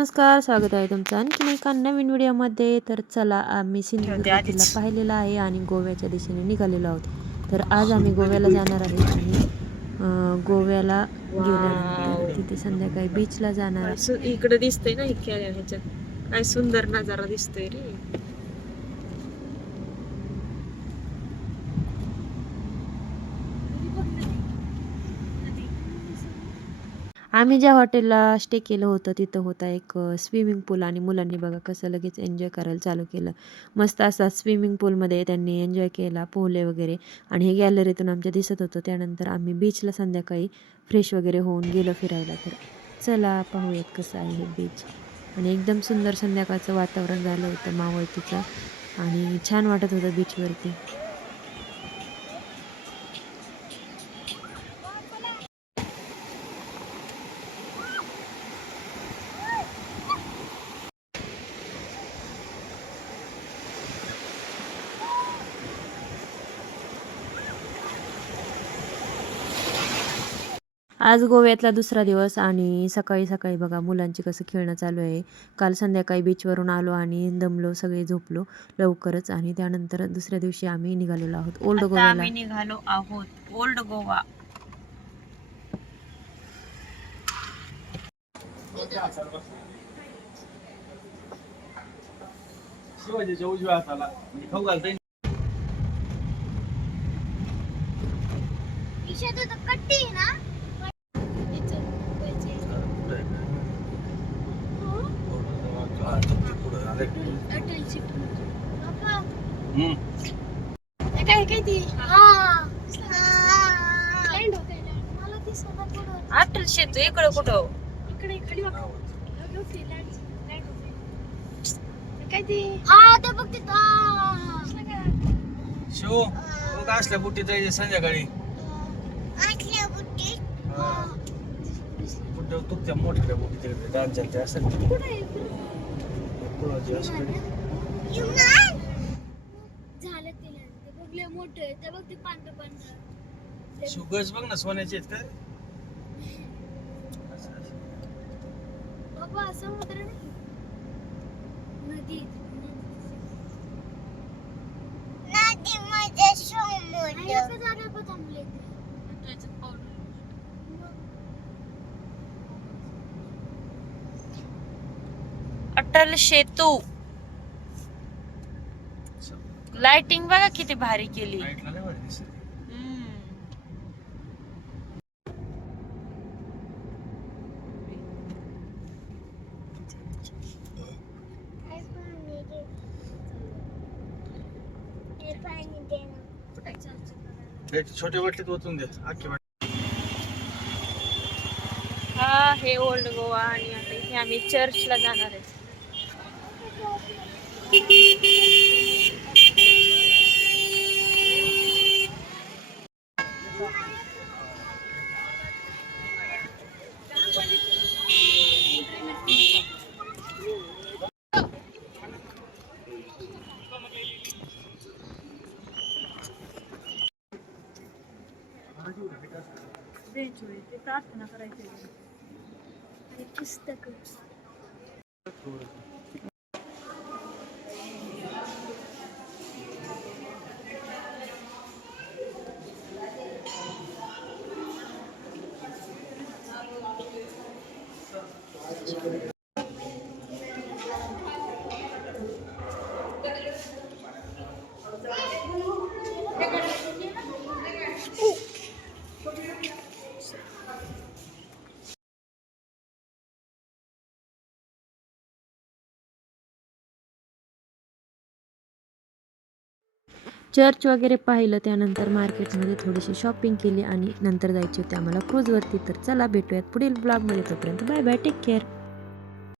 नमस्कार स्वागत आहे तुमचं आणखीन एका नवीन व्हिडिओमध्ये. तर चला आम्ही सिंधुदुर्ग किल्ला पाहिलेला आहे आणि गोव्याच्या दिशेने निघालेलो आहोत. तर आज आम्ही गोव्याला जाणार आहे आणि गोव्याला गेल्यानंतर तिथे संध्याकाळी बीचला जाणार इकडे दिसतंय ना इतक्या ह्याच्यात. काय सुंदर नजारा दिसतोय रे. आम्ही ज्या हॉटेलला स्टे केलं होतं तिथं होता एक स्विमिंग पूल आणि मुलांनी बघा कसं लगेच एन्जॉय करायला चालू केलं. मस्त असा स्विमिंग पूलमध्ये त्यांनी एन्जॉय केला पोहले वगैरे. आणि हे गॅलरीतून आमच्या दिसत होतं. त्यानंतर आम्ही बीचला संध्याकाळी फ्रेश वगैरे होऊन गेलो फिरायला तर. चला पाहूयात कसं आहे हे बीच आणि एकदम सुंदर संध्याकाळचं वातावरण झालं होतं मावळतीचं. आणि छान वाटत होतं बीचवरती आज गोव्यातला दुसरा दिवस आणि सकाळी सकाळी बघा मुलांची कसं खेळणं चालू आहे. काल संध्याकाळी बीचवरून आलो आणि दमलो सगळे झोपलो लवकरच आणि त्यानंतर दुसऱ्या दिवशी आम्ही निघालेलो आहोत. ओल्ड गोव्याला. आम्ही निघालो आहोत. ओल्ड गोवा. शिवाजीच्या उजव्या हाताला खाऊ घालता काय काय ती हा लँड होते मला ती सोबत पुढं अटल शेतू इकडे कुठं इकडे खाली काय ती हा ते बघ शिव मग असल्या बुट्टी जायचे संध्याकाळी? बुट्टी तुमच्या मोठ्या बुट्टी तिकडे डान्सच्या त्या असतात कुठे कुणाची झालं ते ते बघले मोठे ते बघ ते पांढरं पांढरं. शुगर्स बघ ना सोन्याचे आहेत काय? असं, असं. बाबा समुद्र नाही. नदी अटल शेतू लाइटिंग बघा किती भारी केली. छोट्या वाटलीत ओतून दे अख्खी हा हे ओल्ड गोवा आणि आता इथे आम्ही चर्चला जाणार आहे. पुस्तक चर्च वगैरे पाहिलं त्यानंतर मार्केटमध्ये थोडीशी शॉपिंग केली आणि नंतर जायची होती आम्हाला क्रूजवरती तर चला भेटूयात पुढील ब्लॉगमध्ये तोपर्यंत बाय बाय टेक केअर